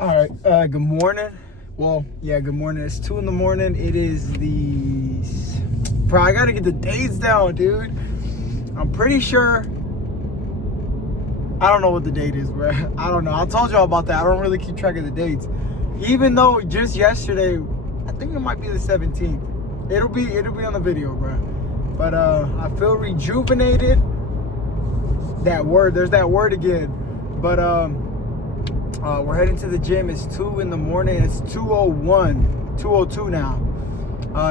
All right, good morning. Well, yeah, good morning. It's 2 in the morning. It is bro, I gotta get the dates down, dude. I'm pretty sure, I don't know what the date is, bro. I don't know. I told y'all about that. I don't really keep track of the dates. Even though just yesterday, I think it might be the 17th. It'll be on the video, bro. But I feel rejuvenated. There's that word again. But we're heading to the gym. It's 2 in the morning. It's 2:01, 2:02 now.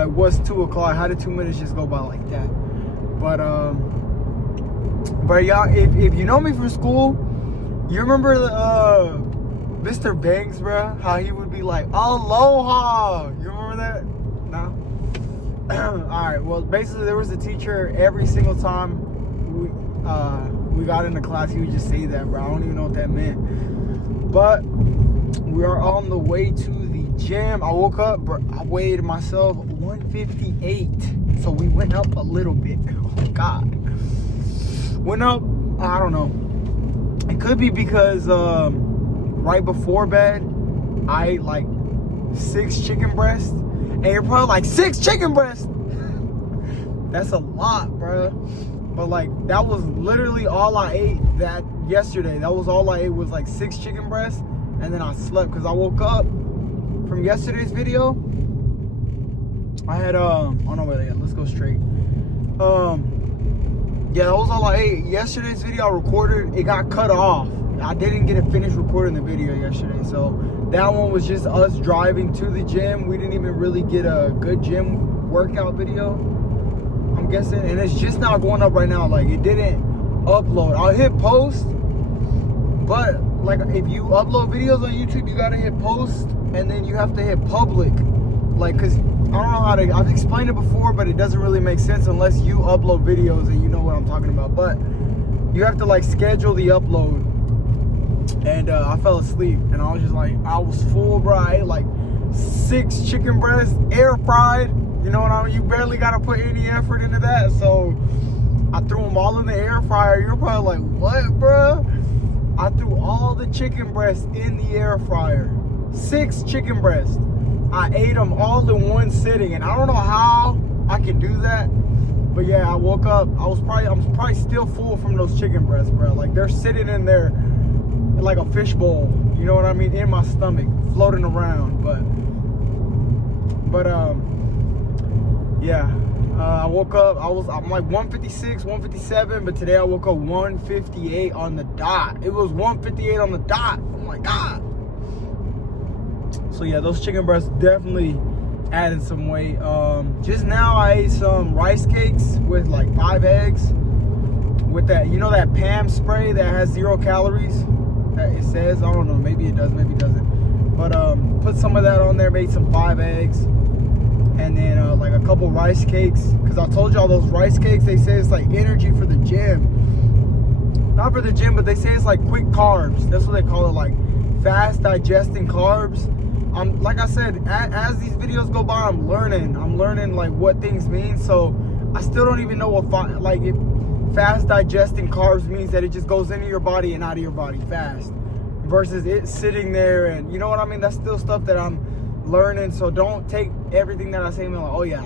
It was 2 o'clock. How did 2 minutes just go by like that? But y'all, if you know me from school, you remember Mr. Banks, bro? How he would be like, "Aloha." You remember that? No. All right. Well, basically, there was a teacher every single time we got into class. He would just say that, bro. I don't even know what that meant. But we are on the way to the gym. I woke up, bro. I weighed myself 158. So we went up a little bit. Oh, God. Went up, I don't know. It could be because right before bed, I ate like 6 chicken breasts. And you're probably like, 6 chicken breasts? That's a lot, bro. But like, that was literally all I ate yesterday. That was all I ate, was like 6 chicken breasts. And then I slept because I woke up from yesterday's video. I had, oh no, wait, let's go straight. Yeah, that was all I ate. Yesterday's video I recorded, it got cut off. I didn't get to finish recording the video yesterday. So that one was just us driving to the gym. We didn't even really get a good gym workout video, I'm guessing. And it's just not going up right now. Like, it didn't upload. I'll hit post, but like, if you upload videos on YouTube, you gotta hit post and then you have to hit public. Like, cause I don't know how to, I've explained it before, but it doesn't really make sense unless you upload videos and you know what I'm talking about. But you have to like schedule the upload. And I fell asleep and I was just like, I was full, bro. I ate like 6 chicken breasts, air fried. You know what I mean? You barely gotta put any effort into that. So I threw them all in the air fryer. You're probably like, what, bro? I threw all the chicken breasts in the air fryer. 6 chicken breasts. I ate them all in one sitting, and I don't know how I can do that. But yeah, I woke up. I'm probably still full from those chicken breasts, bro. Like, they're sitting in there like a fish bowl. You know what I mean? In my stomach, floating around. But yeah. I woke up, I'm like 156, 157, but today I woke up 158 on the dot. It was 158 on the dot. Oh my God. So yeah, those chicken breasts definitely added some weight. Just now I ate some rice cakes with like 5 eggs. With that, you know that Pam spray that has 0 calories? That it says, I don't know, maybe it does, maybe it doesn't. But put some of that on there, made some 5 eggs. And then like a couple rice cakes, because I told y'all those rice cakes, they say it's like energy for the gym. Not for the gym, but they say it's like quick carbs. That's what they call it, like fast digesting carbs. Like I said, as these videos go by, I'm learning like what things mean. So I still don't even know what if fast digesting carbs means that it just goes into your body and out of your body fast, versus it sitting there. And you know what I mean? That's still stuff that I'm learning. So don't take everything that I say and be like, oh yeah,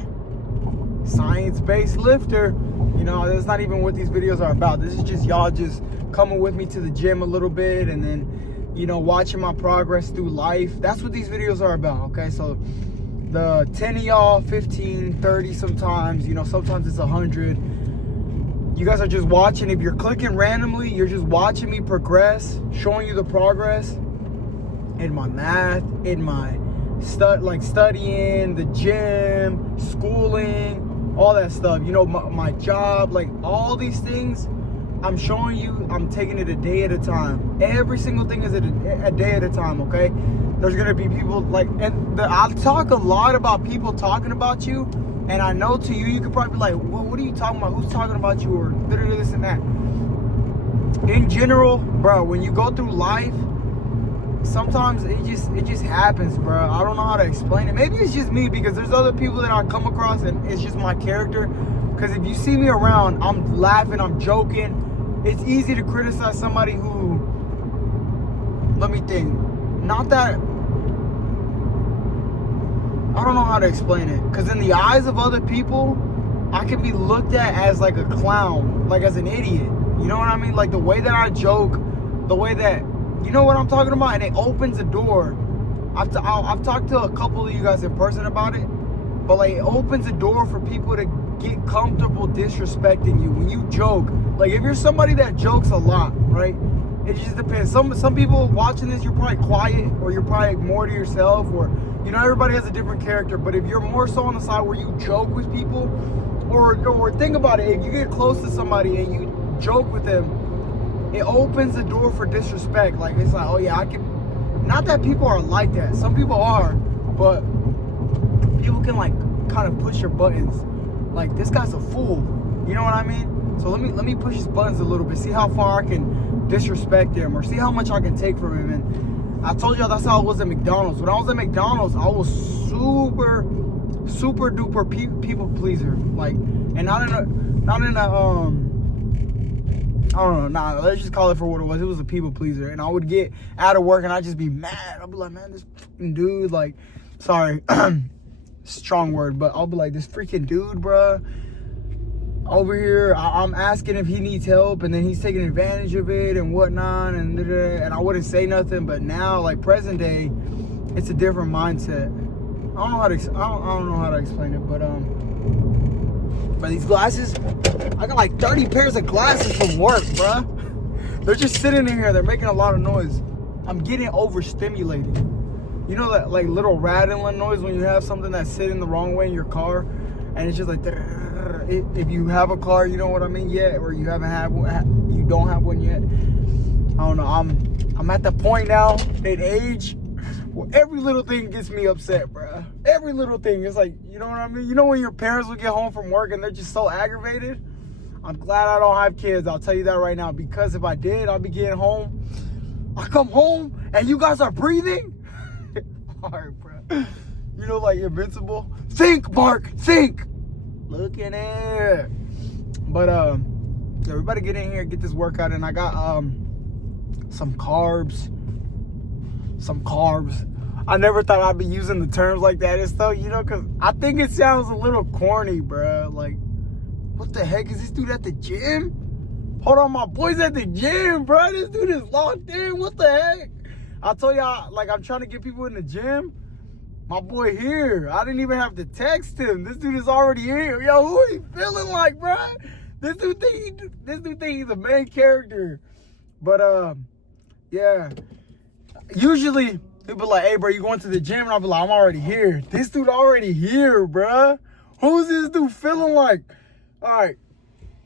science-based lifter. You know, that's not even what these videos are about. This is just y'all just coming with me to the gym a little bit, and then, you know, watching my progress through life. That's what these videos are about, okay? So the 10 of y'all, 15, 30 sometimes, you know, sometimes it's 100. You guys are just watching. If you're clicking randomly, you're just watching me progress, showing you the progress in my math, in my studying, the gym, schooling, all that stuff. You know, my job, like all these things. I'm showing you, I'm taking it a day at a time. Every single thing is a day at a time, okay? There's gonna be people like, I'll talk a lot about people talking about you, and I know to you, you could probably be like, well, what are you talking about? Who's talking about you? Or this and that. In general, bro, when you go through life, sometimes it just happens, bro. I don't know how to explain it. Maybe it's just me, because there's other people that I come across and it's just my character. Because if you see me around, I'm laughing, I'm joking. It's easy to criticize somebody who, let me think, not that, I don't know how to explain it. Because in the eyes of other people, I can be looked at as like a clown, like as an idiot. You know what I mean? Like the way that I joke, the way that, you know what I'm talking about? And it opens a door. I've talked to a couple of you guys in person about it. But like it opens a door for people to get comfortable disrespecting you when you joke. Like if you're somebody that jokes a lot, right? It just depends. Some people watching this, you're probably quiet, or you're probably more to yourself, or you know, everybody has a different character. But if you're more so on the side where you joke with people, or think about it, if you get close to somebody and you joke with them, it opens the door for disrespect. Like it's like, oh yeah, I can. Not that people are like that. Some people are, but people can like kind of push your buttons. Like this guy's a fool. You know what I mean? So let me push his buttons a little bit. See how far I can disrespect him, or see how much I can take from him. And I told y'all that's how I was at McDonald's. When I was at McDonald's, I was super duper people pleaser. Like, and not in a I don't know, nah, let's just call it for what it was. It was a people pleaser. And I would get out of work and I'd just be mad. I'd be like, man, this fucking dude, like, sorry, strong word, but I'll be like, this freaking dude, bruh, over here, I'm asking if he needs help, and then he's taking advantage of it and whatnot, and I wouldn't say nothing. But now, like present day, it's a different mindset. I don't know how to explain it, but these glasses, I got like 30 pairs of glasses from work, bruh. They're just sitting in here. They're making a lot of noise. I'm getting overstimulated. You know that like little rattling noise when you have something that's sitting the wrong way in your car, and it's just like, if you have a car, you know what I mean, yet, or you haven't had one, you don't have one yet. I don't know. I'm at the point now in age where every little thing gets me upset, bruh. Every little thing. It's like, you know what I mean? You know when your parents will get home from work and they're just so aggravated? I'm glad I don't have kids. I'll tell you that right now, because if I did, I'll be getting home. I come home and you guys are breathing. All right, bruh. You know, like Invincible. Think, Mark. Think. Look in there. But everybody get in here, get this workout in. I got some carbs. I never thought I'd be using the terms like that and stuff, you know, because I think it sounds a little corny, bruh. Like, what the heck is this dude at the gym? Hold on, my boy's at the gym, bro. This dude is locked in. What the heck? I told y'all, like, I'm trying to get people in the gym. My boy here. I didn't even have to text him. This dude is already here. Yo, who he feeling like, bro? This dude think he's the main character. But yeah. Usually he'll be like, hey, bro, you going to the gym? And I'll be like, I'm already here. This dude already here, bro. Who's this dude feeling like? All right,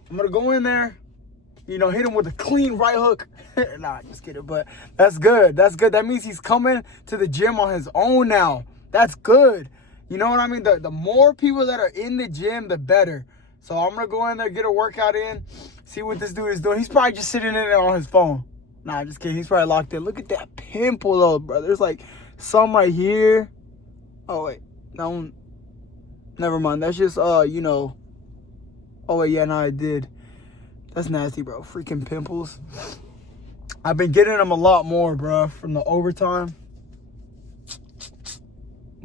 I'm gonna go in there. You know, hit him with a clean right hook. Nah, just kidding. But that's good. That's good. That means he's coming to the gym on his own now. That's good. You know what I mean? The more people that are in the gym, the better. So I'm going to go in there, get a workout in, see what this dude is doing. He's probably just sitting in there on his phone. Nah, just kidding. He's probably locked in. Look at that pimple, though, bro. There's like some right here. Oh, wait. That one. Never mind. That's just, you know. Oh, wait. Yeah, no, I did. That's nasty, bro. Freaking pimples. I've been getting them a lot more, bro, from the overtime.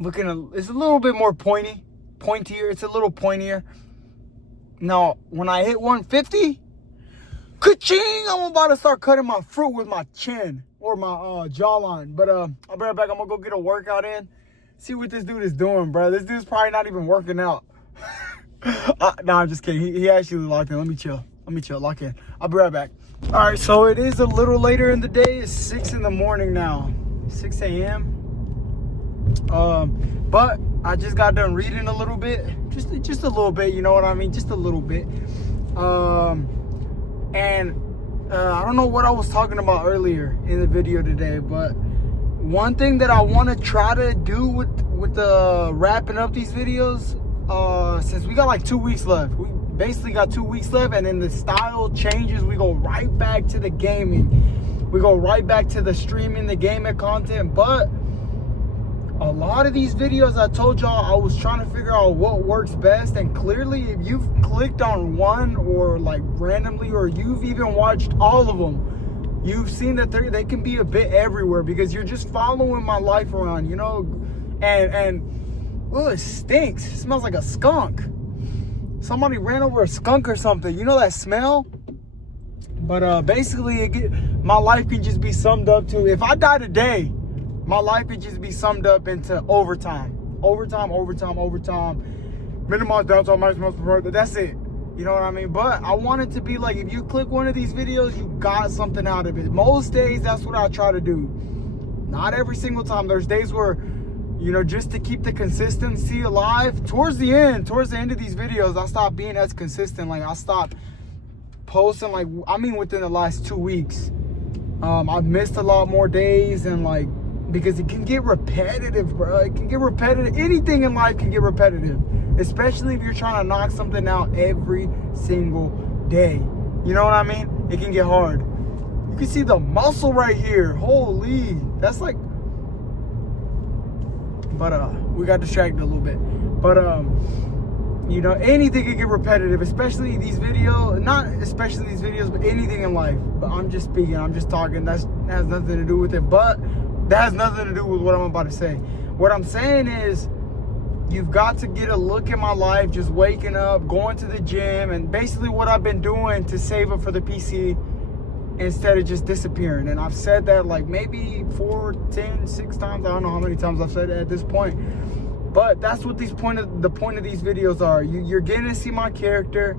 It's a little bit more pointier. It's a little pointier. Now, when I hit 150, ka-ching, I'm about to start cutting my fruit with my chin or my jawline. But I'll be right back. I'm going to go get a workout in. See what this dude is doing, bro. This dude's probably not even working out. Nah, I'm just kidding. He actually locked in. Let me chill. Lock in. I'll be right back. All right, so it is a little later in the day. It's 6 in the morning now. 6 a.m. But I just got done reading a little bit. Just a little bit, you know what I mean? Just a little bit. And I don't know what I was talking about earlier in the video today, but one thing that I want to try to do with the wrapping up these videos, since we got like 2 weeks left. We basically got 2 weeks left, and then the style changes. We go right back to the gaming. We go right back to the streaming, the gaming content. But a lot of these videos, I told y'all, I was trying to figure out what works best. And clearly, if you've clicked on one or like randomly, or you've even watched all of them, you've seen that they can be a bit everywhere because you're just following my life around, you know, and oh, it stinks. It smells like a skunk. Somebody ran over a skunk or something. You know that smell? But basically, my life can just be summed up to, if I die today, my life can just be summed up into overtime. Overtime. Minimize downtime, maximize performance. That's it. You know what I mean? But I want it to be like, if you click one of these videos, you got something out of it. Most days, that's what I try to do. Not every single time. There's days where, you know, just to keep the consistency alive. Towards the end of these videos, I stopped being as consistent. Like, I stopped posting, like, I mean, within the last 2 weeks. I've missed a lot more days, and like, because it can get repetitive, bro. It can get repetitive. Anything in life can get repetitive, especially if you're trying to knock something out every single day. You know what I mean? It can get hard. You can see the muscle right here. Holy, that's like, but we got distracted a little bit. But you know, anything can get repetitive, especially these videos. Not especially these videos, but anything in life. But I'm just speaking, I'm just talking. That has nothing to do with it. But that has nothing to do with what I'm about to say. What I'm saying is, you've got to get a look at my life, just waking up, going to the gym, and basically what I've been doing to save up for the PC instead of just disappearing. And I've said that like maybe 4, 10, 6 times. I don't know how many times I've said it at this point. But that's what the point of these videos are. You're getting to see my character.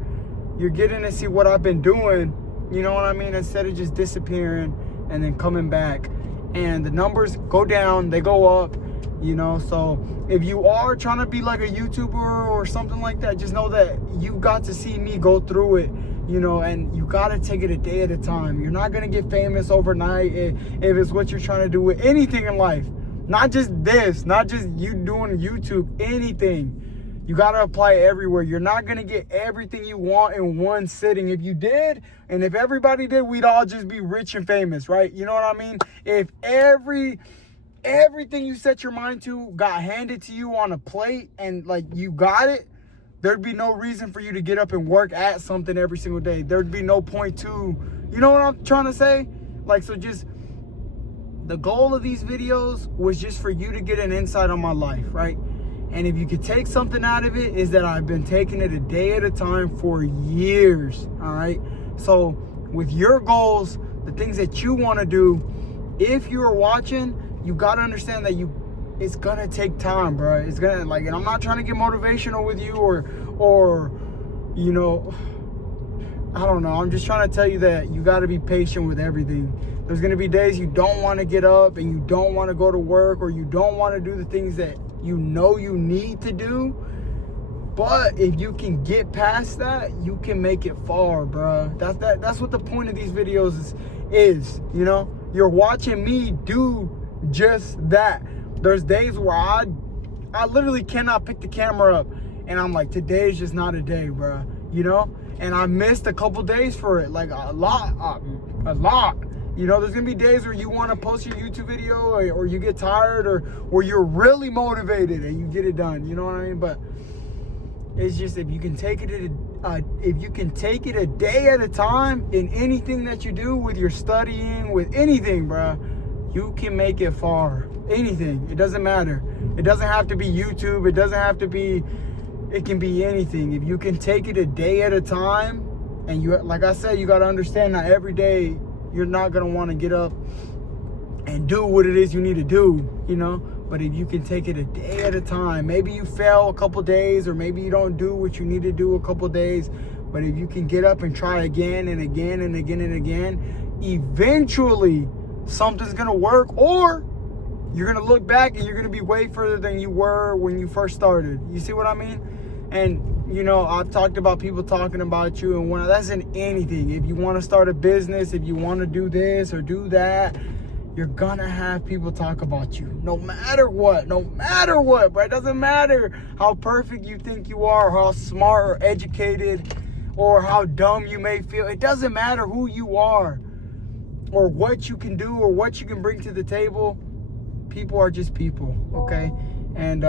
You're getting to see what I've been doing. You know what I mean? Instead of just disappearing and then coming back. And the numbers go down, they go up, you know. So if you are trying to be like a YouTuber or something like that, just know that you've got to see me go through it, you know, and you got to take it a day at a time. You're not going to get famous overnight if it's what you're trying to do with anything in life. Not just this, not just you doing YouTube, anything. You got to apply it everywhere. You're not going to get everything you want in one sitting. If you did, and if everybody did, we'd all just be rich and famous, right? You know what I mean? If everything you set your mind to got handed to you on a plate and like you got it, there'd be no reason for you to get up and work at something every single day. There'd be no point to, you know what I'm trying to say? Like, so just, the goal of these videos was just for you to get an insight on my life, right? And if you could take something out of it, is that I've been taking it a day at a time for years, all right? So with your goals, the things that you want to do, if you're watching, you got to understand that it's going to take time, bro. It's going to, like, and I'm not trying to get motivational with you or, you know, I don't know. I'm just trying to tell you that you got to be patient with everything. There's going to be days you don't want to get up and you don't want to go to work, or you don't want to do the things that you know you need to do. But if you can get past that, you can make it far, bro. That's what the point of these videos is, you know? You're watching me do just that. There's days where I literally cannot pick the camera up and I'm like, today's just not a day, bro, you know? And I missed a couple days for it, like a lot. You know, there's gonna be days where you want to post your YouTube video, or you get tired, or you're really motivated and you get it done. You know what I mean? But it's just, if you can take it a day at a time in anything that you do, with your studying, with anything, bro, you can make it far. Anything. It doesn't matter. It doesn't have to be YouTube. It doesn't have to be. It can be anything. If you can take it a day at a time, and you, like I said, you got to understand that every day you're not going to want to get up and do what it is you need to do, you know? But if you can take it a day at a time, maybe you fail a couple days, or maybe you don't do what you need to do a couple days, but if you can get up and try again and again and again and again, eventually something's going to work, or you're going to look back and you're going to be way further than you were when you first started. You see what I mean? And, you know, I've talked about people talking about you, and that's in anything. If you want to start a business, if you want to do this or do that, you're going to have people talk about you. No matter what, but it doesn't matter how perfect you think you are, or how smart or educated, or how dumb you may feel. It doesn't matter who you are, or what you can do, or what you can bring to the table. People are just people, okay? And,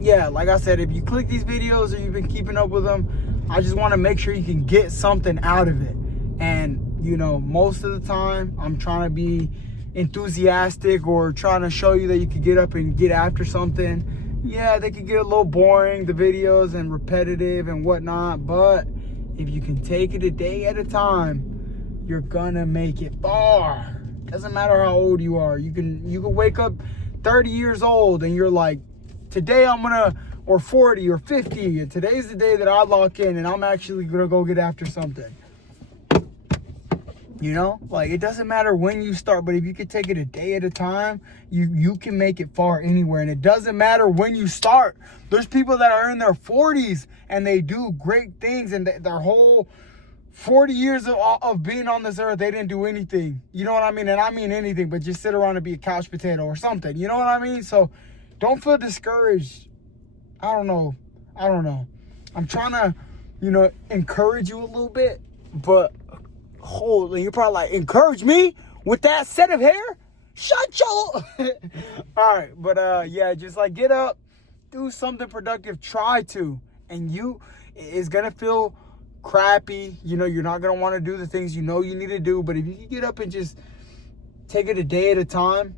yeah, like I said, if you click these videos or you've been keeping up with them, I just want to make sure you can get something out of it. And you know, most of the time I'm trying to be enthusiastic or trying to show you that you could get up and get after something. Yeah, they could get a little boring, the videos, and repetitive and whatnot, but if you can take it a day at a time, you're gonna make it far. Doesn't matter how old you are. You can wake up 30 years old and you're like, today I'm gonna, or 40 or 50, and today's the day that I lock in and I'm actually gonna go get after something. You know, like, it doesn't matter when you start, but if you can take it a day at a time, you can make it far anywhere. And it doesn't matter when you start. There's people that are in their 40s and they do great things, and their whole 40 years of being on this earth, they didn't do anything. You know what I mean? And I mean anything, but just sit around and be a couch potato or something. You know what I mean? So don't feel discouraged. I don't know. I'm trying to, you know, encourage you a little bit, but holy, you're probably like, encourage me with that set of hair? Shut your all right, but yeah, just like get up, do something productive, try to, and it's gonna feel crappy. You know, you're not gonna want to do the things you know you need to do, but if you can get up and just take it a day at a time.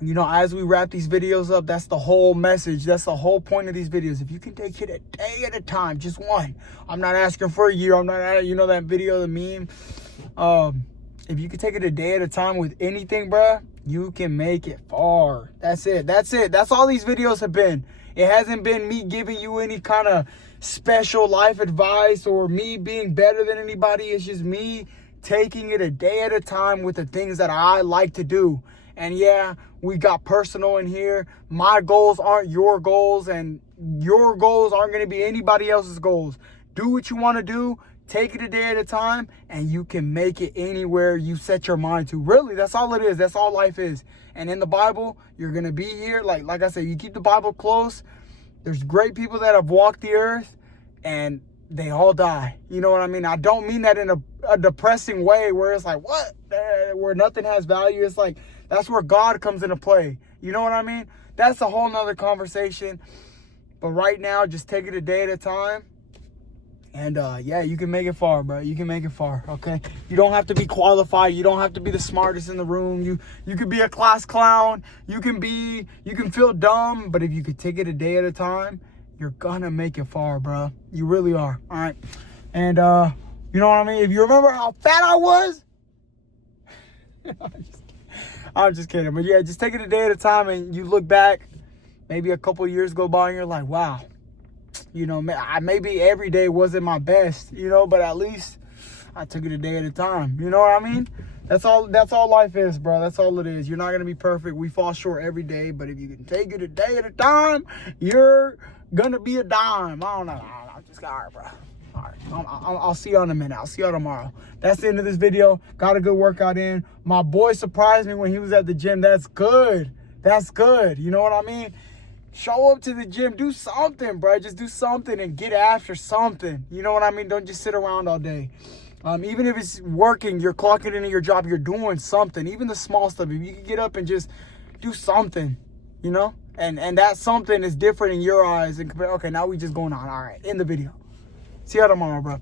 You know, as we wrap these videos up, that's the whole message. That's the whole point of these videos. If you can take it a day at a time, just one. I'm not asking for a year. I'm not, you know that video, the meme? If you can take it a day at a time with anything, bruh, you can make it far. That's it. That's all these videos have been. It hasn't been me giving you any kind of special life advice or me being better than anybody. It's just me taking it a day at a time with the things that I like to do. And yeah, we got personal in here. My goals aren't your goals, and your goals aren't going to be anybody else's goals. Do what you want to do. Take it a day at a time, and you can make it anywhere you set your mind to. Really, that's all it is. That's all life is. And in the Bible, you're going to be here. Like I said, you keep the Bible close. There's great people that have walked the earth, and they all die. You know what I mean? I don't mean that in a depressing way where it's like, what? Where nothing has value. It's like, that's where God comes into play. You know what I mean? That's a whole nother conversation. But right now, just take it a day at a time. And yeah, you can make it far, bro. You can make it far, okay? You don't have to be qualified. You don't have to be the smartest in the room. You could be a class clown. You can feel dumb. But if you could take it a day at a time, you're gonna make it far, bro. You really are, all right? And you know what I mean? If you remember how fat I was, I'm just kidding. But yeah, just take it a day at a time, and you look back, maybe a couple years go by and you're like, wow, you know, maybe every day wasn't my best, you know, but at least I took it a day at a time. You know what I mean? That's all life is, bro. That's all it is. You're not going to be perfect. We fall short every day, but if you can take it a day at a time, you're going to be a dime. I don't know. Just got, all right, bro. All right, I'll see you in a minute. I'll see you tomorrow. That's the end of this video. Got a good workout in. My boy surprised me when he was at the gym. That's good. That's good. You know what I mean? Show up to the gym. Do something, bro. Just do something and get after something. You know what I mean? Don't just sit around all day. Even if it's working, you're clocking into your job, you're doing something. Even the small stuff. If you can get up and just do something, you know? And that something is different in your eyes. And okay, now we just going on. All right, end the video. See you tomorrow, bro.